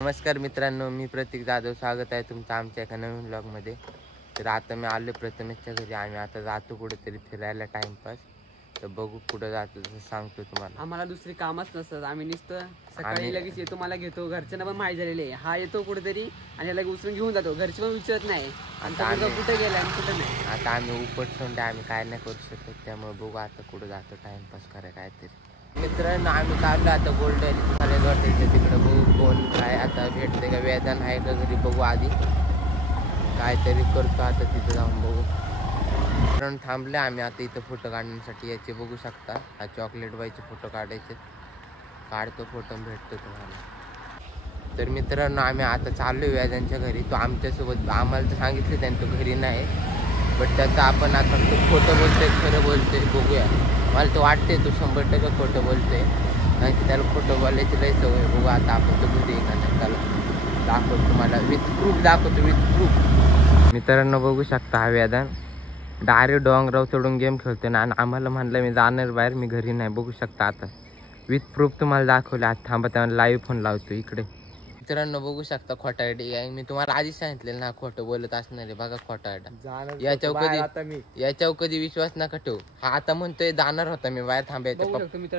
नमस्कार मित्रांनो, मी प्रतीक जाधव. स्वागत आहे तुमचं आमच्या एका नवीन व्लॉगमध्ये. तर आता मी आलो प्रथमेशच्या घरी. आम्ही आता जातो कुठेतरी फिरायला टाइमपास. तर बघू कुठं जातो तसं सांगतो तुम्हाला. आम्हाला दुसरी कामच नसतात. आम्ही नुसतं सकाळी लगेच येतो, मला घेतो. घरच्यांना पण माहीत झालेले आहे, हा येतो कुठेतरी आणि लगेच उचलून घेऊन जातो. घरचे पण विचारत नाही आता कुठे गेला आणि कुठं नाही. आता आम्ही उपटसोंडे, आम्ही काय नाही करू शकत. त्यामुळे बघू आता कुठं जातो टाइमपास करायला काहीतरी. मित्रांनो, आम्ही चाललो आता गोल्डन वाटायचं तिकडं. बघू कोण काय आता भेटते का, वेदन आहे का घरी बघू. आधी काहीतरी करतो आता तिथं जाऊन बघू. मित्रांनो थांबले आम्ही आता इथं फोटो काढण्यासाठी. याचे बघू शकता, हा चॉकलेट बाईचे फोटो काढायचे. काढतो फोटो भेटतो तुम्हाला. तर मित्रांनो आम्ही आता चाललो वेदांच्या घरी. तो आमच्यासोबत, आम्हाला तर सांगितलं त्याने तो घरी नाही, बट त्याचा आपण आता तो खोटं बोलतोय खरं बोलतोय बघूया. मला तो वाटते तो 100% खोटं बोलतोय, कारण की त्याला खोटं बोलायची लय सवय. बघू आता आपण तो घरी आहे का नाही, त्याला दाखवतो तुम्हाला विथ प्रूफ दाखवतो, विथ प्रूफ. मित्रांनो बघू शकता, हा वेदान डायरेक्ट डोंगराव चढून गेम खेळतोय ना, आणि आम्हाला म्हणलं मी जाणार बाहेर, मी घरी नाही. बघू शकता आता विथ प्रूफ तुम्हाला दाखवले. आता थांबा, त्याला लाईव्ह फोन लावतो इकडे. मित्रांनो बघू शकता खोटारडी आहे. मी तुम्हाला आधीच सांगितलेलं ना खोटं बोलत असणार आहे. बघा खोटारडा. याच्यावर कधी विश्वास नका ठेवू. हा आता म्हणतोय जाणार होता मी बाहेर, थांबायचं.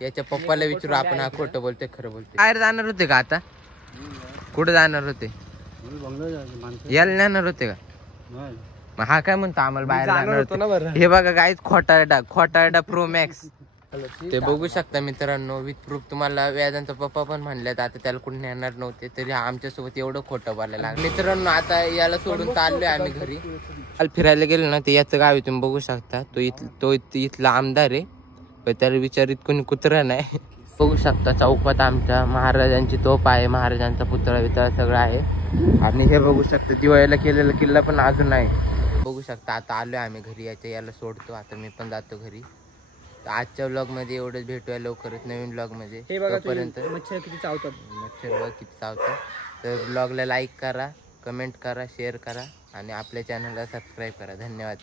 याच्या पप्पाला विचारू आपण, हा खोटं बोलतोय खरं बोलतोय. बाहेर जाणार होते का आता? कुठं जाणार होते? यायला जाणार होते का? मग हा काय म्हणतो आम्हाला बाहेर जाणार होतो. हे बघा काहीच खोटारडा प्रो मॅक्स. ते बघू शकता मित्रांनो, विथ प्रूफ तुम्हाला. व्याजांचा पप्पा पण म्हणलेत आता त्याला कुठे येणार नव्हते, तरी आमच्यासोबत एवढं खोटं बोलायला लागलं. मित्रांनो आता याला सोडून चाललोय आम्ही घरी. काल फिरायला गेलो ना, ते याचं गाव आहे तुम्ही बघू शकता. तो इथला आमदार आहे, पण त्याला विचारित कोणी कुत्रा नाही. बघू शकता चौकात आमच्या महाराजांची तोफ आहे, महाराजांचा पुतळा वितळा सगळं आहे. आणि हे बघू शकता दिवाळीला केलेला किल्ला पण अजून आहे. बघू शकता आता आलोय आम्ही घरी. याला सोडतो आता, मी पण जातो घरी. आजच्या व्लॉग मध्ये एवढंच. भेटूया लवकरच नवीन व्लॉग मध्ये. तोपर्यंत मच्छर किती चावतात, मच्छर बघ किती चावतात. तर व्लॉगला लाईक करा, कमेंट करा, शेअर करा आणि आपल्या चॅनलला सबस्क्राईब करा. धन्यवाद.